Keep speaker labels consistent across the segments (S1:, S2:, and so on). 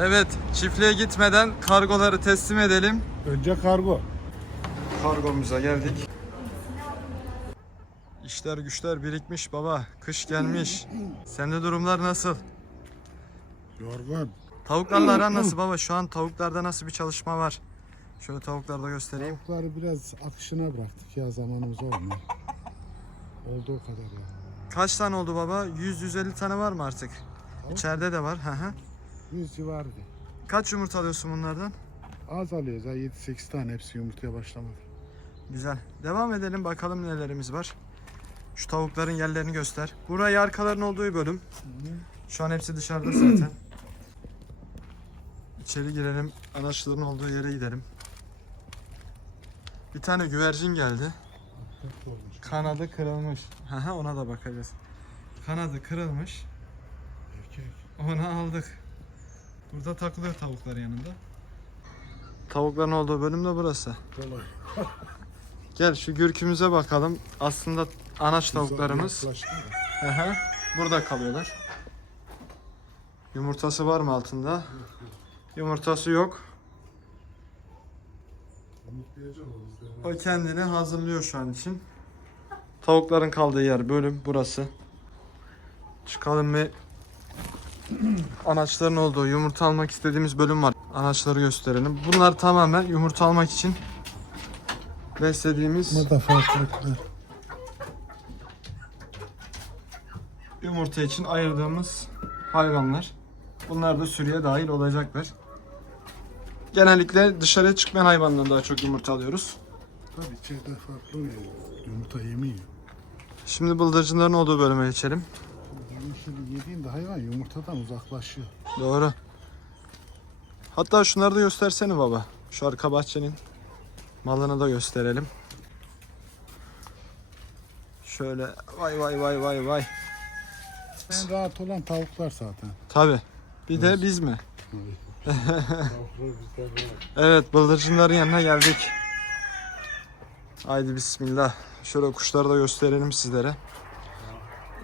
S1: Evet, çiftliğe gitmeden kargoları teslim edelim.
S2: Önce kargo.
S1: Kargomuza geldik. İşler güçler birikmiş baba. Kış gelmiş. Sende durumlar nasıl?
S2: Yorgun.
S1: Tavuklarla aran nasıl baba? Şu an tavuklarda nasıl bir çalışma var? Şöyle tavuklarda göstereyim.
S2: Tavukları biraz akışına bıraktık ya zamanımız olmuyor. Olduğu kadar ya.
S1: Kaç tane oldu baba? 100-150 tane var mı artık? İçeride de var. Hı hı.
S2: 100 civarı.
S1: Kaç yumurta alıyorsun bunlardan?
S2: Az alıyoruz ha 7-8 tane hepsi yumurtaya başlamadı.
S1: Güzel. Devam edelim bakalım nelerimiz var. Şu tavukların yerlerini göster. Buraya arkaların olduğu bölüm. Şu an hepsi dışarıda zaten. İçeri girelim. Anaçların olduğu yere gidelim. Bir tane güvercin geldi. Kanadı kırılmış. Ona da bakacağız. Kanadı kırılmış.
S2: Erkek.
S1: Onu aldık. Burada takılıyor tavuklar yanında. Tavukların olduğu bölüm de burası.
S2: Kolay.
S1: Gel şu gürkümüze bakalım. Aslında anaç tavuklarımız. Aha, burada kalıyorlar. Yumurtası var mı altında? Yumurtası yok.
S2: O
S1: kendini hazırlıyor şu an için. Tavukların kaldığı yer bölüm burası. Çıkalım bir anaçların olduğu yumurta almak istediğimiz bölüm var. Anaçları gösterelim. Bunlar tamamen yumurta almak için beslediğimiz yumurta için ayırdığımız hayvanlar. Bunlar da sürüye dahil olacaklar. Genellikle dışarıya çıkmayan hayvandan daha çok yumurta alıyoruz.
S2: Tabii içeride farklı oluyor. Yumurta yemiyor.
S1: Şimdi bıldırcınların olduğu bölüme geçelim.
S2: Yani şimdi yediğinde hayvan yumurtadan uzaklaşıyor.
S1: Doğru. Hatta şunları da göstersene baba. Şu arka bahçenin malını da gösterelim. Şöyle vay vay vay vay vay.
S2: En rahat olan tavuklar zaten.
S1: Tabi. Bir de biz mi? Evet bıldırcınların yanına geldik. Haydi bismillah. Şöyle kuşları da gösterelim sizlere.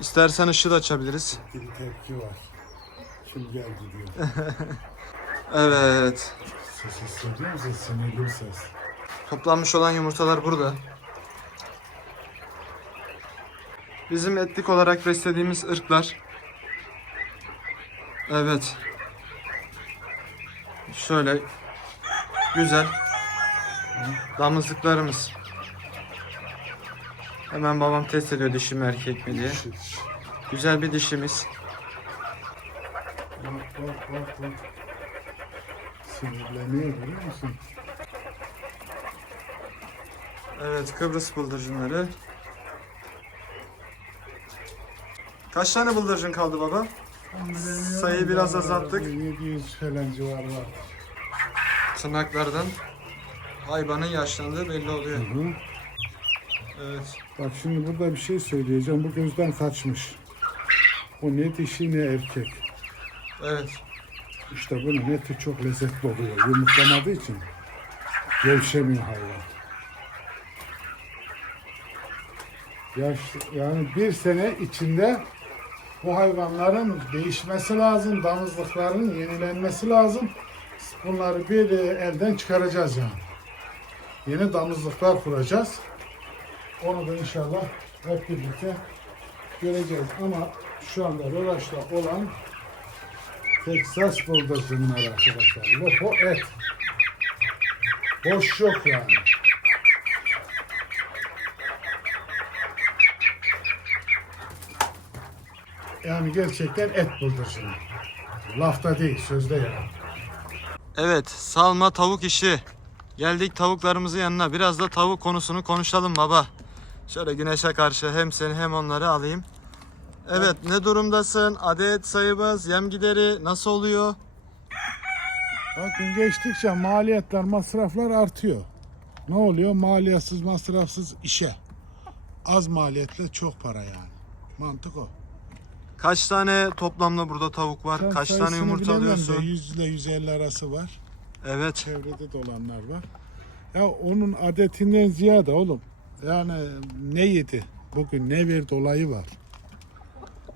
S1: İstersen ışığı da açabiliriz.
S2: Bir tepki var. Kim geldi diyor.
S1: Evet.
S2: Sesi hissediyor musun? Sinirli bir ses.
S1: Toplanmış olan yumurtalar burada. Bizim etlik olarak beslediğimiz ırklar. Evet. Şöyle güzel damızlıklarımız. Hemen babam test ediyor dişi mi erkek mi diye. Güzel bir dişimiz.
S2: Bak bak bak bak. Sinirleniyor görüyor musun?
S1: Evet Kıbrıs bıldırcınları. Kaç tane bıldırcın kaldı baba? Sayıyı biraz azalttık.
S2: 700 falan civarı var.
S1: Tırnaklardan hayvanın yaşlandığı belli oluyor.
S2: Hı hı.
S1: Evet.
S2: Bak şimdi burada bir şey söyleyeceğim. Bu gözden kaçmış. O ne dişi ne erkek.
S1: Evet.
S2: İşte bunun eti çok lezzetli oluyor. Yumurtlamadığı için gevşemiyor hayvan. Yaş, yani bir sene içinde bu hayvanların değişmesi lazım, damızlıkların yenilenmesi lazım. Bunları bir elden çıkaracağız yani. Yeni damızlıklar kuracağız. Onu da inşallah hep birlikte göreceğiz. Ama şu anda Roraş'ta olan Texas bıldırcınlar arkadaşlar. Lopo et. Boş yok yani. Yani gerçekten et bıldırcını. Lafta değil, sözde yani.
S1: Evet, salma tavuk işi. Geldik tavuklarımızın yanına. Biraz da tavuk konusunu konuşalım baba. Şöyle güneşe karşı hem seni hem onları alayım. Evet, ne durumdasın? Adet sayımız, yem gideri nasıl oluyor?
S2: Bakın geçtikçe maliyetler, masraflar artıyor. Ne oluyor? Maliyetsiz, masrafsız işe. Az maliyetle çok para yani. Mantık o.
S1: Kaç tane toplamda burada tavuk var?
S2: Ben
S1: Kaç tane
S2: sayısını
S1: yumurta
S2: bilemem de
S1: alıyorsun?
S2: 100 ile 150 arası var.
S1: Evet.
S2: Çevrede de olanlar var. Ya onun adetinden ziyade oğlum. Yani ne yedi? Bugün ne verdi olayı var.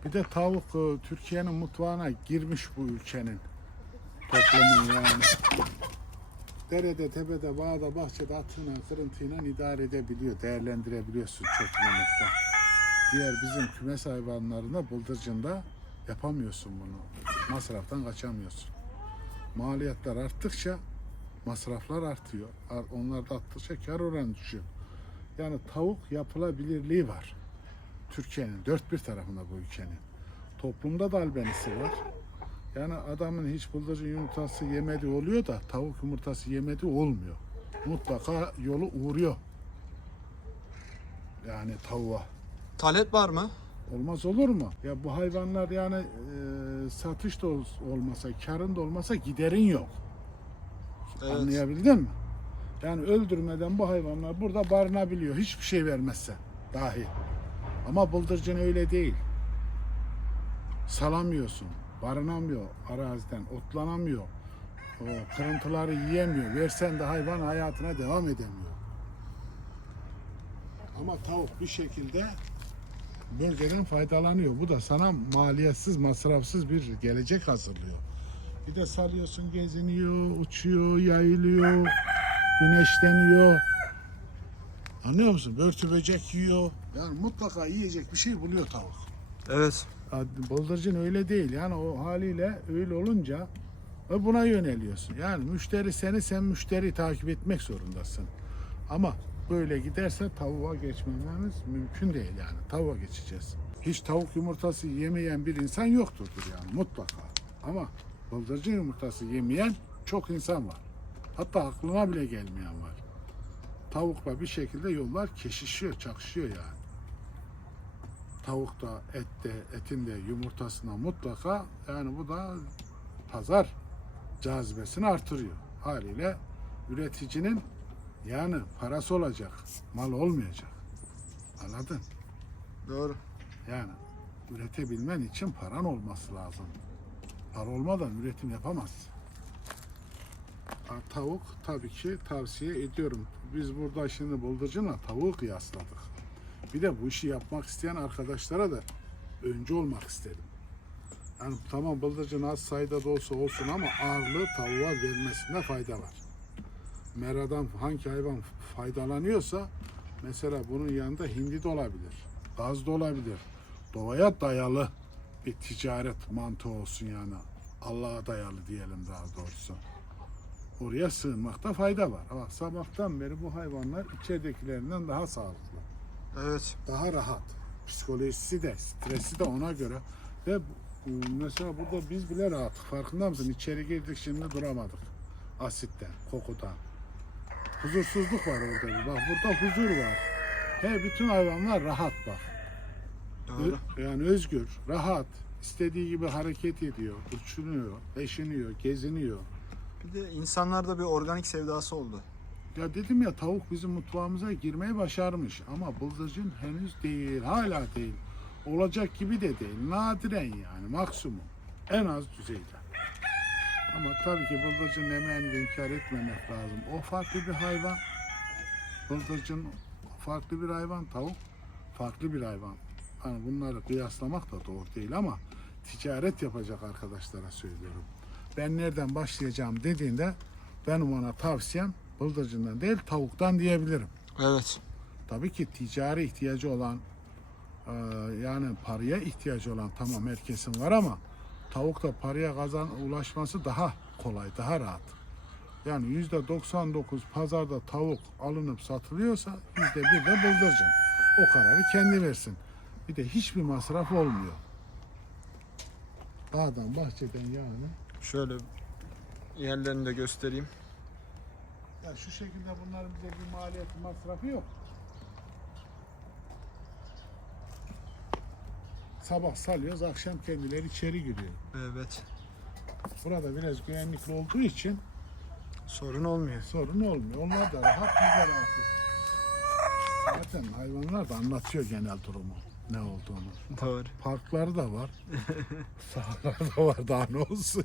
S2: Bir de tavuk e, Türkiye'nin mutfağına girmiş bu ülkenin. toplumun yani. Derede, tepede, bağda, bahçede atıyla, kırıntıyla idare edebiliyor, değerlendirebiliyorsun çoklukta. Diğer bizim kümes hayvanlarında, bıldırcında yapamıyorsun bunu. Masraftan kaçamıyorsun. Maliyetler arttıkça masraflar artıyor. Ar- Onlar da arttıkça kar oranı düşüyor. Yani tavuk yapılabilirliği var. Türkiye'nin dört bir tarafında bu ülkenin. Toplumda da albenisi var. Yani adamın hiç bıldırcın yumurtası yemedi oluyor da tavuk yumurtası yemedi olmuyor. Mutlaka yolu uğruyor. Yani tavuğa.
S1: Talep var mı?
S2: Olmaz olur mu? Ya bu hayvanlar yani e, satış da ol- olmasa, karın da olmasa giderin yok.
S1: Evet.
S2: Anlayabildin mi? Yani öldürmeden bu hayvanlar burada barınabiliyor. Hiçbir şey vermezse dahi. Ama bıldırcın öyle değil. Salamıyorsun. Barınamıyor araziden. Otlanamıyor. O kırıntıları yiyemiyor. Versen de hayvan hayatına devam edemiyor. Ama tavuk bir şekilde bölgeden faydalanıyor. Bu da sana maliyetsiz, masrafsız bir gelecek hazırlıyor. Bir de salıyorsun, geziniyor, uçuyor, yayılıyor, güneşleniyor. Anlıyor musun? Börtü böcek yiyor. Yani mutlaka yiyecek bir şey buluyor tavuk.
S1: Evet.
S2: Bıldırcın öyle değil. Yani o haliyle öyle olunca buna yöneliyorsun. Yani müşteri seni, sen müşteri takip etmek zorundasın. Ama böyle giderse tavuğa geçmememiz mümkün değil yani. Tavuğa geçeceğiz. Hiç tavuk yumurtası yemeyen bir insan yoktur yani mutlaka. Ama bıldırcın yumurtası yemeyen çok insan var. Hatta aklına bile gelmeyen var. Tavukla bir şekilde yollar kesişiyor, çakışıyor yani tavukta, ette, etinde, yumurtasına mutlaka yani bu da pazar cazibesini artırıyor. Haliyle üreticinin yani parası olacak, mal olmayacak. Anladın?
S1: Doğru.
S2: Yani üretebilmen için paran olması lazım. Para olmadan üretim yapamazsın. Tavuk tabii ki tavsiye ediyorum. Biz burada şimdi bıldırcınla tavuğu kıyasladık. Bir de bu işi yapmak isteyen arkadaşlara da önce olmak istedim. Yani tamam bıldırcın az sayıda da olsa olsun ama ağırlığı tavuğa vermesinde fayda var. Meradan hangi hayvan faydalanıyorsa mesela bunun yanında hindi de olabilir. Gaz da olabilir. Doğaya dayalı bir ticaret mantığı olsun yani. Allah'a dayalı diyelim daha doğrusu. Oraya sığınmakta fayda var. Bak sabahtan beri bu hayvanlar içeridekilerinden daha sağlıklı
S1: Evet.
S2: daha rahat. Psikolojisi de, stresi de ona göre. Ve mesela burada biz bile rahat. Farkında mısın? İçeri girdik şimdi duramadık. Asitten, kokudan. Huzursuzluk var orada. Bak burada huzur var. He bütün hayvanlar rahat bak.
S1: Doğru.
S2: Yani özgür, rahat. istediği gibi hareket ediyor, uçunuyor, eşiniyor, geziniyor.
S1: Bir de insanlarda bir organik sevdası oldu.
S2: Ya dedim ya tavuk bizim mutfağımıza girmeyi başarmış ama bıldırcın henüz değil, hala değil. Olacak gibi de değil. Nadiren yani maksimum. En az düzeyde. Ama tabii ki bıldırcın emeğini inkar etmemek lazım. O farklı bir hayvan. Bıldırcın farklı bir hayvan, tavuk farklı bir hayvan. Hani bunları kıyaslamak da doğru değil ama ticaret yapacak arkadaşlara söylüyorum. Ben nereden başlayacağım dediğinde benim ona tavsiyem bıldırcından değil tavuktan diyebilirim.
S1: Evet.
S2: Tabii ki ticari ihtiyacı olan e, yani paraya ihtiyacı olan tamam herkesin var ama tavukta paraya kazan ulaşması daha kolay, daha rahat. Yani yüzde 99 pazarda tavuk alınıp satılıyorsa yüzde bir de bıldırcın. O kararı kendi versin. Bir de hiçbir masraf olmuyor. Dağdan bahçeden yani.
S1: Şöyle yerlerini de göstereyim.
S2: Ya şu şekilde bunların bize bir maliyeti masrafı yok. Sabah salıyoruz, akşam kendileri içeri giriyor.
S1: Evet.
S2: Burada biraz güvenlikli olduğu için
S1: Sorun olmuyor.
S2: sorun olmuyor. Onlar da rahat, biz de rahatız. Zaten hayvanlar da anlatıyor genel durumu, ne olduğunu.
S1: Doğru.
S2: Parkları da var. Sahaları da var, daha ne olsun.